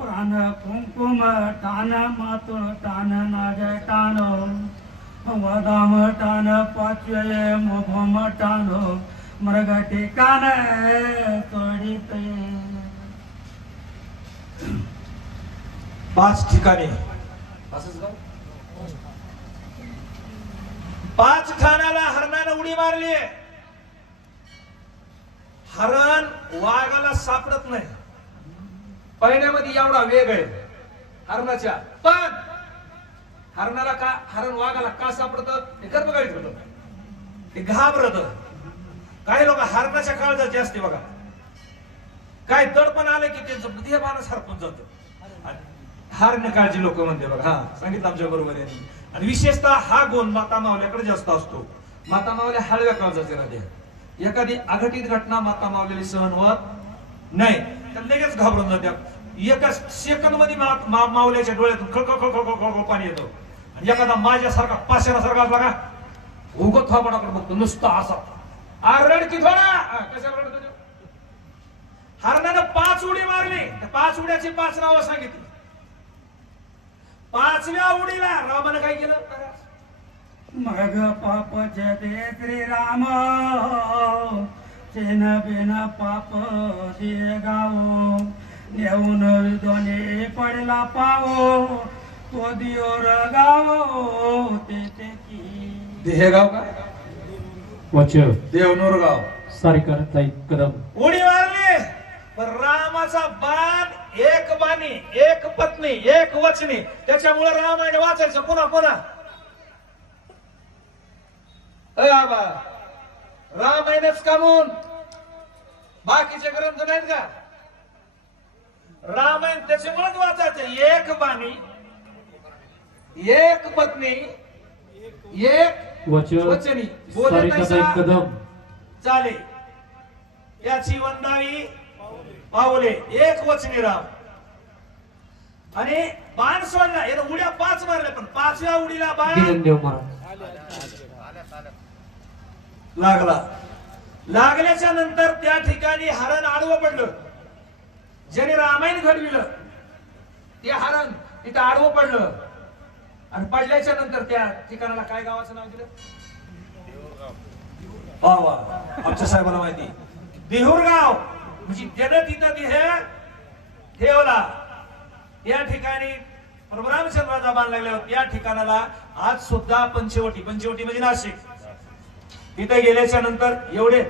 प्राण कुंकुम टान मातुळ टान नाग टान वदाम टान पाचवे मोघम टान मृग ठिकाण तोडित 5 ठिकाणी असंच का 5 ठाण्याला हरणानं उडी मारली. हरण वाघाला सापडत नाही. पहिल्यामध्ये एवढा वेग आहे हरणाच्या, पण हरणाला का हरण वाघाला का सापडतं हे कर्मकाळीत होतं. ते घाबरत. काही लोक हरणाच्या काळजात जास्त बघा. काय दडपण आलं की त्यांचं बुद्धिमानच हरपून जातं. हरण काळजी लोक म्हणते बघा. हा सांगितलं आमच्या बरोबर आहे. आणि विशेषतः हा गुण माता मावल्याकडे जास्त असतो. माता मावल्या हळव्या काळजाचे राहते. एखादी अघटित घटना माता मावलेली सहन होत नाही, तर लगेच घाबरून जात्या. एका सेकंद मध्ये मावल्याच्या डोळ्यातून खळखळ पाणी येतं. आणि एखादा माझ्यासारखा पाषाणासारखा असला का उगत थापडाकडे बघतो नुसता असा आरड की थोडा कशाला रडतो. हरणानं 5 उडी मारली. 5 उड्याची 5 नावं सांगितली. 5व्या उडीला रामानं काय केलं. मग पाप जते श्रीराम चेन बिन पाप दिये गावो नेऊन दोन्ही पडला पावो तो दियोर गावो ते देहगाव का वचन देवनूर गाव सारिका कदम उडी मारली. पण रामाचा बाण एक बाणी एक पत्नी एक वचनी. त्याच्यामुळे रामायण वाचायचं पुन्हा पुन्हा. बाबा रामायणच का म्हणून बाकीचे ग्रंथ नाहीत का. रामायण त्याच्यामुळेच वाचायचं. एक बाणी एक पत्नी एक वचनी. सारिका कदम चाले याची वंदावी पावले एक वचनी राम. आणि बाण सोडला. यानं उड्या 5 मारल्या, पण 5व्या उडीला बाण लागला. लागल्याच्या नंतर त्या ठिकाणी हरण आडवं पडलं. ज्याने रामायण घडविलं ते हरण तिथं आडवं पडलं. आणि पडल्याच्या नंतर त्या ठिकाणाला काय गावाचं नाव दिलं. वा आमच्या साहेबांना माहिती. देहुरगाव. म्हणजे त्यानं तिथं देह ठेवला. त्या ठिकाणी रामचंद्राचा बाण लागल्यावर त्या ठिकाणाला आज सुद्धा पंचवटी म्हणजे नाशिक. तिथे गेल्याच्या नंतर एवढे